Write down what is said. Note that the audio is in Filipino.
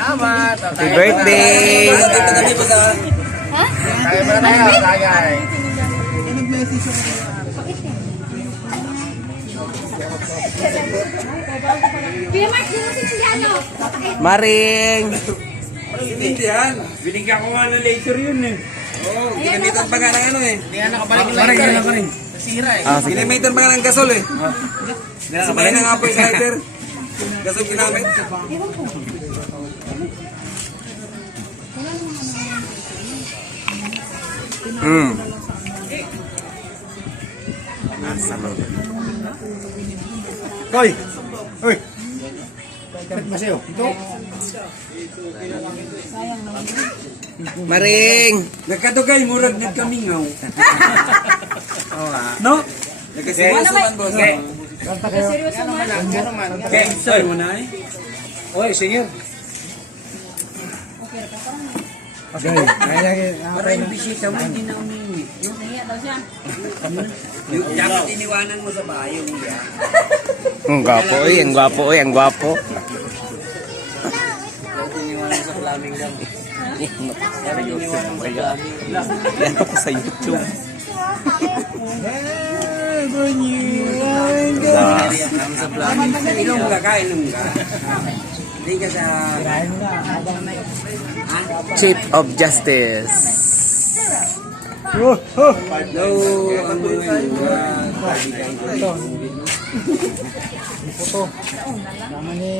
Salamat. Happy birthday! Ha? Kaya mo na tayo, tagay. Kuya Mark, di mo sinundiano. Maring! Binigyan ko nga ng laser yun eh. Oo, ginamitan pa nga ng ano eh. Hindi nga nakabalik yung lighter eh. Nasira eh. Ah, sige. Ginamitan pa nga ng gasol eh. Sabay na nga po yung slider. Gasol ginamit. Mm. Asa mo? Koy! Uy! Kapit mo sa'yo. Ito? Maring! Nagkatugay, murag nagkamingaw. Oo nga. No? Nagkasimuso man boss. Kanta kayo. Seryoso mo. Kaya isa mo na eh. Oy, senior. Okay. Para yung bisita mo, hindi na umingi. Nahiya daw siya. Yung dapat iniwanan mo sa bahay yung iya. Ang gwapo, ang gwapo, ang gwapo. Dapat iniwanan sa flaming gum. Yan ako sa YouTube. Sa flaming. Inom ka, kainom ka. Hindi ka sa... Chief of Justice. No, ano yun? Ito. Naman ni